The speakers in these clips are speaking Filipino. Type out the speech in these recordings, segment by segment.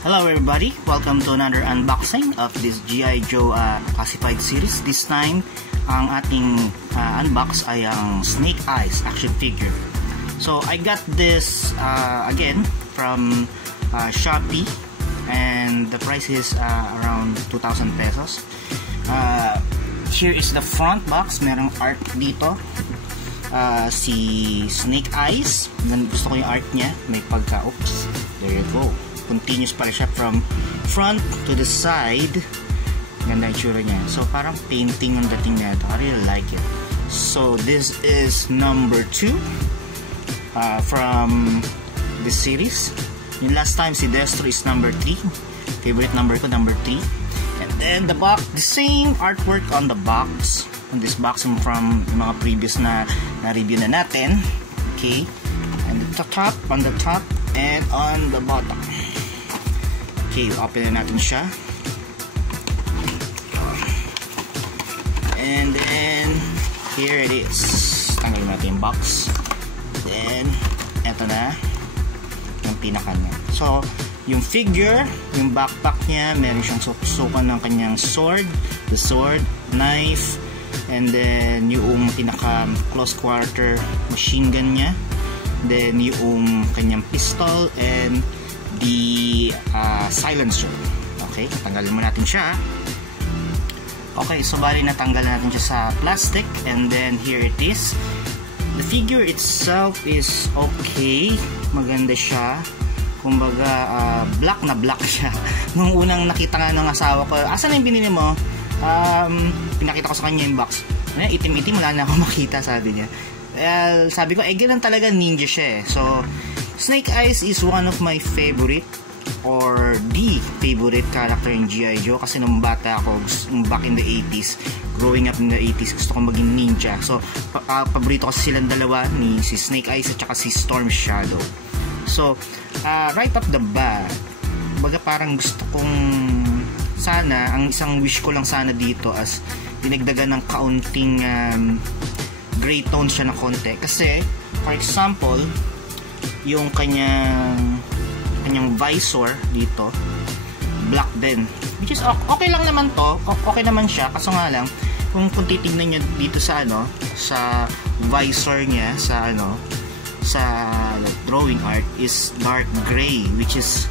Hello everybody, welcome to another unboxing of this G.I. Joe classified series. This time, ang ating unbox ay ang Snake Eyes action figure. So I got this again from Shopee, and the price is around 2,000 pesos. Here is the front box, merong art dito. Si Snake Eyes, gusto ko yung art niya, may pagka-oops, there you go. Continuous pala siya from front to the side. Ganda yung tsura niya. So parang painting ang dating niya ito. I really like it. So this is number 2 from this series. Yung last time si Destro is number 3. Favorite number ko, number 3. And then the box, the same artwork on the box. On this box from mga previous na review na natin. Okay. And the top, on the top and on the bottom. Okay, open na natin siya. And then, here it is. Tanggalin natin yung box. Then, eto na. Yung pinaka niya. So, yung figure, yung backpack niya, meron siyang susukan ng kanyang sword. The sword, knife, and then yung pinaka close quarter machine gun niya. Then, yung kanyang pistol and the silencer. Okay, tanggalin mo natin siya. Okay, so bali natanggal natin siya sa plastic, and then here it is. The figure itself is okay, maganda siya. Kumbaga black na black siya. Nung unang nakita nga ng asawa ko, asan yung binili mo? Pinakita ko sa kanya yung box. Itim-itim, wala na ako makita, sabi niya. Sabi ko, ganun talaga, ninja siya eh. So Snake Eyes is one of my favorite or the favorite character in G.I. Joe, kasi nung bata ako, back in the 80s, growing up in the 80s, gusto kong maging ninja. So paborito ko silang dalawa, si Snake Eyes at saka si Storm Shadow. So right off the bat, baga parang gusto kong sana, ang isang wish ko lang sana dito as dinagdagan ng kaunting gray tone siya na konti, kasi for example yung kanyang visor dito black din, which is okay lang naman to, okay naman siya, kaso nga lang kung titignan nyo dito sa sa visor niya sa drawing art is dark gray, which is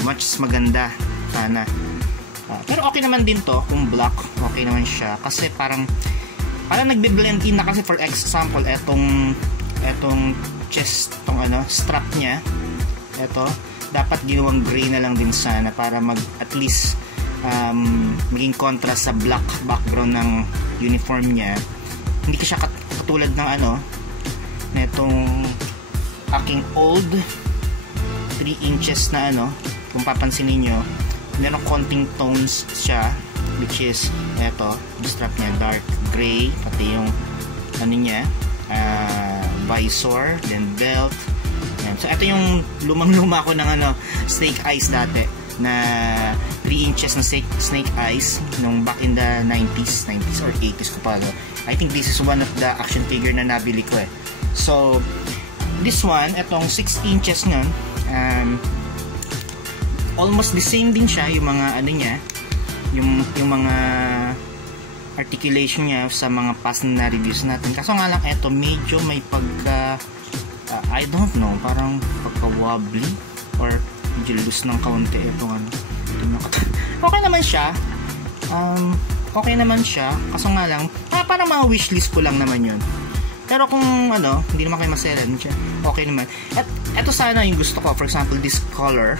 much maganda sana. Pero okay naman din to kung black, okay naman siya, kasi parang nagbe-blend in na, kasi for example etong chest, tong strap niya, eto dapat ginawang gray na lang din sana para at least maging contrast sa black background ng uniform niya. Hindi ko siya katulad ng netong aking old 3 inches na kung papansin niyo, meron konting tones siya, which is eto, yung strap niya dark gray, pati yung niya visor, then belt. Yan. So ito yung lumang-luma ko ng Snake Eyes dati, na 3 inches na Snake Eyes nung back in the 90s or 80s ko pa. I think this is one of the action figure na nabili ko eh. So this one, itong 6 inches nun, almost the same din siya, yung mga niya, yung mga articulation niya sa mga past na reviews natin. Kaso nga lang ito medyo may pagka I don't know, parang pagka wobbly or medyo loose ng kaunti itong okay naman siya. Okay naman siya, kaso nga lang parang mga wishlist ko lang naman yun. Pero kung hindi naman kayo maselan siya, okay naman. At ito sana yung gusto ko, for example this color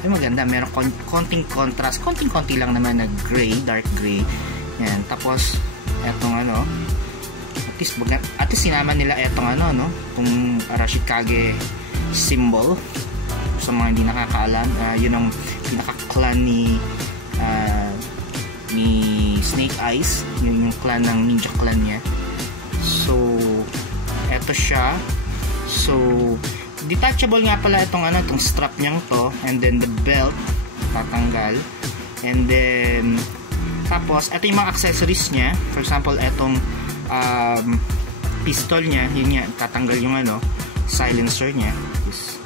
ay maganda, meron konting contrast, konting-konti lang naman na gray, dark gray. Yan, tapos etong at least sinama nila etong kung Arashikage symbol sa mga hindi nakakaalam. Yun ang pinaka-clan ni Snake Eyes, yun yung clan ng ninja clan niya. So eto siya. So detachable nga pala itong itong strap niyang to, and then the belt tatanggal, and then tapos ito yung mga accessories niya. For example etong pistol niya, yun nga, tatanggal yung silencer niya.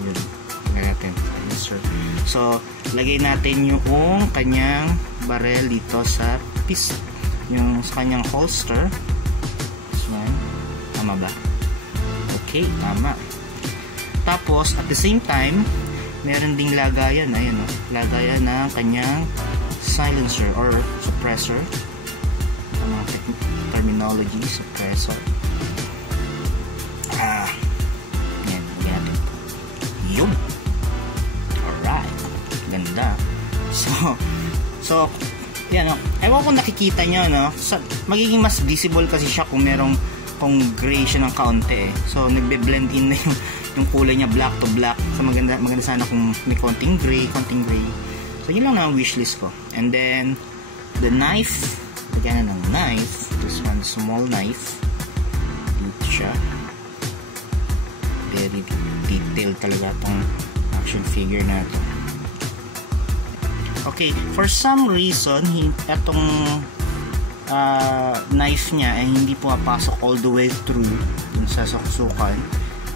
Yun, tingnan natin, silencer. So, lagay natin yung kanyang barrel dito sa yung sa kanyang holster. This one. Tama ba? Okay, tama. Tapos, at the same time, meron ding lagayan. Ayan, lagayan ng kanyang silencer or suppressor. Ano terminology? Suppressor. Yan, lagyan natin. Yun. Alright. Ganda. So, yan, ewan kung nakikita nyo, no? Magiging mas visible kasi siya kung gray siya ng kaunti, eh. So, nagbe-blend in na yung kulay niya, black to black. So, maganda sana kung may konting gray. So, yun lang na ang wishlist ko. And then, the knife. Lagyan na ng knife. This one, small knife. Dito siya. Very detailed talaga itong action figure na ito. Okay, for some reason, itong knife niya ay hindi pumapasok all the way through dun sa susukan.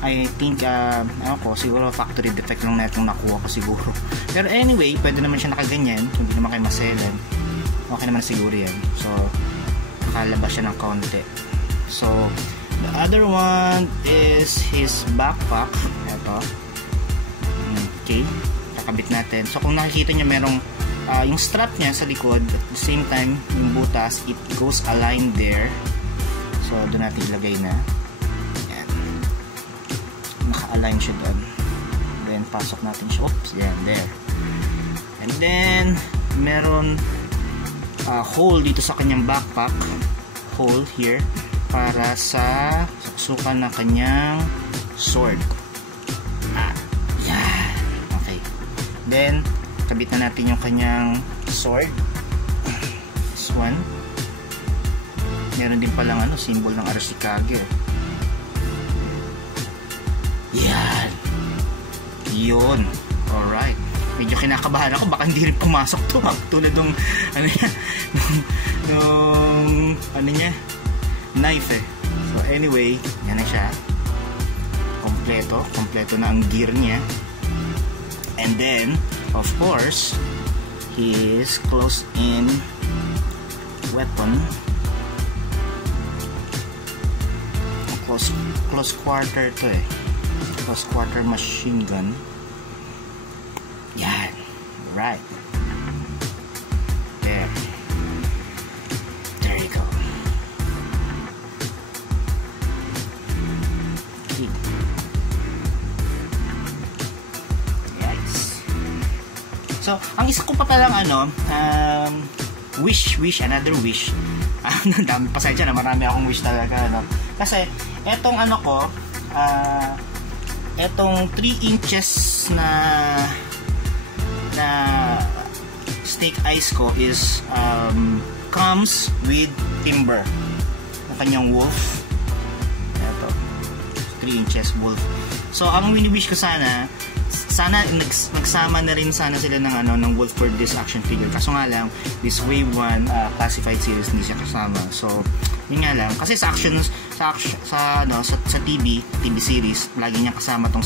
I think siguro factory defect lang na itong nakuha ko siguro. Pero anyway, pwede naman siya nakaganyan, hindi naman kayo maselan. Okay naman siguro yan. So, nakalabas siya ng kaunti. So, the other one is his backpack. Ito. Okay, kakabit natin. So, kung nakikita niyo merong yung strap niya sa likod, at the same time yung butas, it goes aligned there. So doon natin ilagay na. Yan. Naka-align siya doon. Then pasok natin siya. Oops, yan, there. And then meron hole dito sa kanyang backpack. Hole here para sa sukan ng kanyang sword. Yan. Okay. Then kabit na natin yung kanyang sword. This one. Meron din palang symbol ng Arashikage. Yan. Yun. Alright. Medyo kinakabahan ako. Baka hindi rin pumasok to. Tulad ng knife eh. So anyway, yan na siya. Kompleto na ang gear niya. And then, of course, his close-in weapon, close quarter to eh, close quarter machine gun. Yan, right there you go. Okay. So, ang isa ko pa palang another wish. Dami pasensya na, marami akong wish talaga, Kasi, etong etong 3 inches na snake eyes ko is comes with timber. Ang kanyang wolf. Ito. 3 inches wolf. So, ang wini-wish ko sana nagsama na rin sana sila ng wolf for this action figure. Kaso nga lang, this wave 1 classified series hindi siya kasama. So, yun nga lang. Kasi sa TV series, lagi niya kasama tong